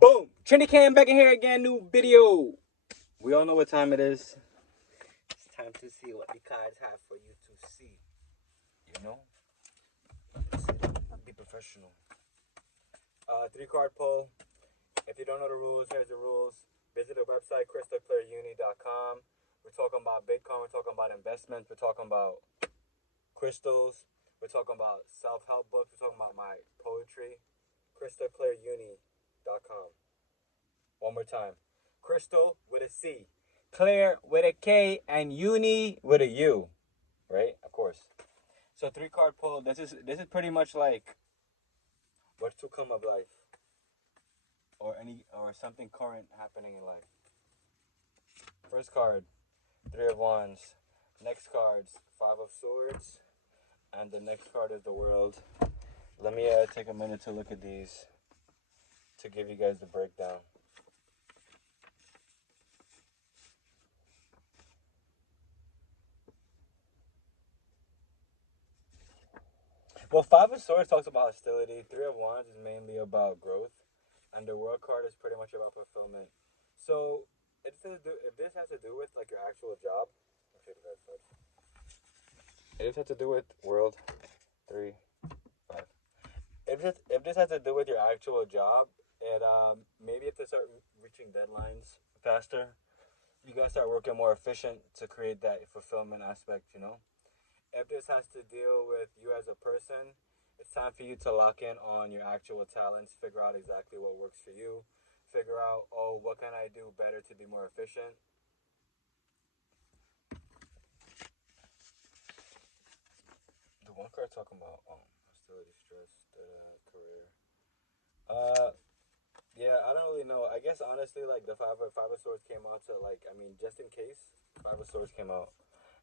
Boom! Trinity Cam back in here again, new video. We all know what time it is. It's time to see what the cards have for you to see. You know? Be professional. Three-card pull. If you don't know the rules, here's the rules. Visit the website, crystalclearuni.com. We're talking about Bitcoin. We're talking about investments. We're talking about crystals. We're talking about self-help books. We're talking about my poetry. crystalclearuni.com. One more time. Crystal with a C, Clear with a K, and Uni with a U. Right? Of course. So three-card pull. This is pretty much like what's to come of life, or something current happening in life. First card, Three of Wands. Next card's Five of Swords, and the next card is the World. Let me take a minute to look at these to give you guys the breakdown. Well, Five of Swords talks about hostility. Three of Wands is mainly about growth, and the World card is pretty much about fulfillment. So, if this has to do with like your actual job, I'll show you the first. If this has to do with World, 3, 5. If this has to do with your actual job, it maybe you have to start reaching deadlines faster. You gotta start working more efficient to create that fulfillment aspect. If this has to deal with you as a person, it's time for you to lock in on your actual talents, figure out exactly what works for you, figure out, oh, what can I do better to be more efficient? The one card talking about hostility, stress, career. Uh, yeah, I don't really know. I guess honestly, like the five of swords came out to like, I mean, just in case, Five of Swords came out,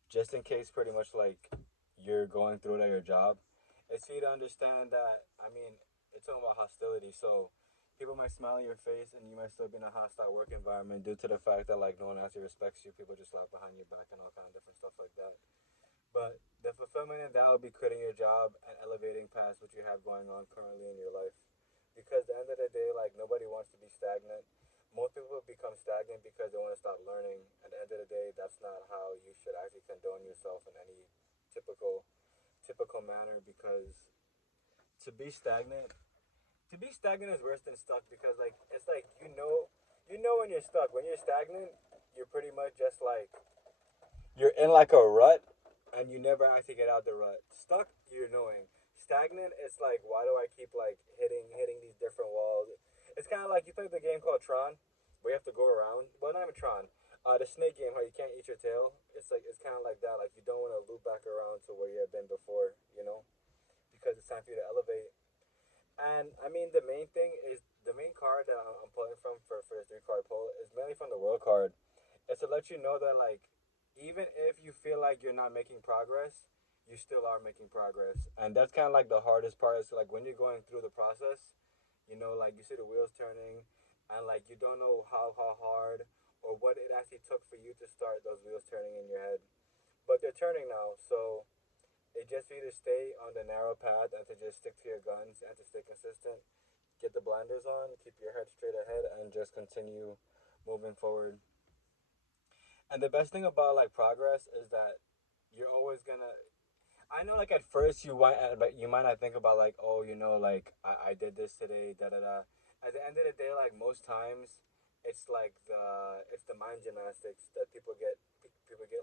just in case, pretty much like you're going through it at your job. It's for you to understand that, I mean, it's talking about hostility. So people might smile in your face and you might still be in a hostile work environment due to the fact that, like, no one actually respects you. People just laugh behind your back and all kind of different stuff like that. But the fulfillment in that will be quitting your job and elevating past what you have going on currently in your life. Because at the end of the day, like, nobody wants to be stagnant. Most people become stagnant because they want to start learning. At the end of the day, that's not how you should actually condone yourself in any typical manner, because to be stagnant is worse than stuck, because like it's like when you're stuck. When you're stagnant, you're pretty much just like you're in like a rut and you never actually get out the rut. Stuck, you're annoying. Stagnant, it's like, why do I keep like hitting these different walls? It's kind of like, you play the game called Tron, where you have to go around. Well, not even Tron. The snake game, how you can't eat your tail. It's like, it's kind of like that. Like, you don't want to loop back around to where you have been before, because it's time for you to elevate. And I mean, the main thing is, the main card that I'm pulling from for this three-card pull is mainly from the World card. It's to let you know that, like, even if you feel like you're not making progress, you still are making progress. And that's kind of like the hardest part, is like when you're going through the process, like you see the wheels turning, and like you don't know how hard or what it actually took for you to start those wheels turning in your head. But they're turning now, so it just for you to stay on the narrow path and to just stick to your guns and to stay consistent. Get the blinders on, keep your head straight ahead, and just continue moving forward. And the best thing about like progress is that you're always gonna. I know, like, at first but you might not think about, like, oh, like, I did this today, da da da. At the end of the day, like, most times, it's like the mind gymnastics that people get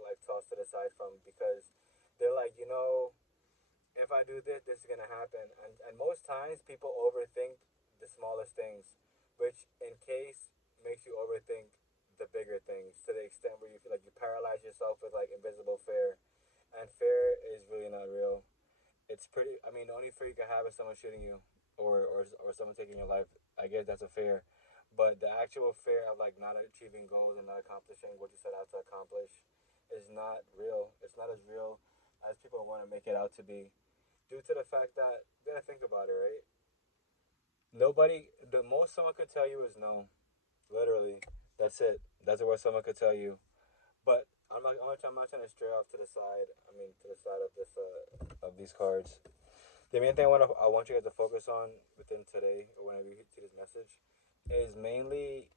like tossed to the side from, because they're like, if I do this, this is gonna happen. And most times people overthink the smallest things, which in case makes you overthink the bigger things, to the extent where you feel like you paralyze yourself with like invisible fear. And fear is really not real. It's pretty, I mean, the only fear you can have is someone shooting you, or someone taking your life. I guess that's a fear. But the actual fear of like not achieving goals and not accomplishing what you set out to accomplish is not real. It's not as real as people want to make it out to be, due to the fact that, you gotta think about it, right? The most someone could tell you is no. Literally. That's it. That's what someone could tell you. But I'm not trying to stray off to the side. I mean, to the side of this of these cards. The main thing I want you guys to focus on within today, or whenever you see this message, is mainly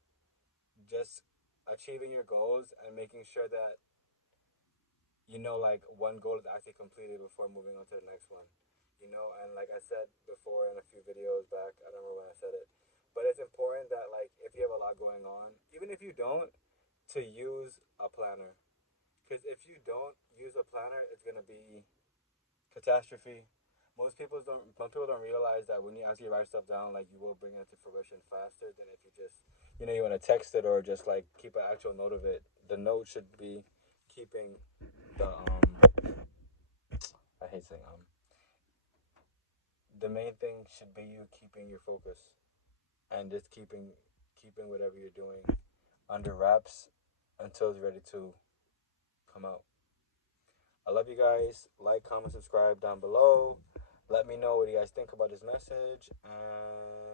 just achieving your goals and making sure that like one goal is actually completed before moving on to the next one. And like I said before in a few videos back, I don't remember when I said it, but it's important that like if you have a lot going on, even if you don't, to use a planner. Because if you don't use a planner, it's gonna be catastrophe. Most people don't realize that when you actually write stuff down, like you will bring it to fruition faster than if you just you want to text it or just like keep an actual note of it. The note should be keeping the I hate saying the main thing should be you keeping your focus and just keeping whatever you're doing under wraps until it's ready to come out. I love you guys. Like, comment, subscribe down below. Let me know what you guys think about this message and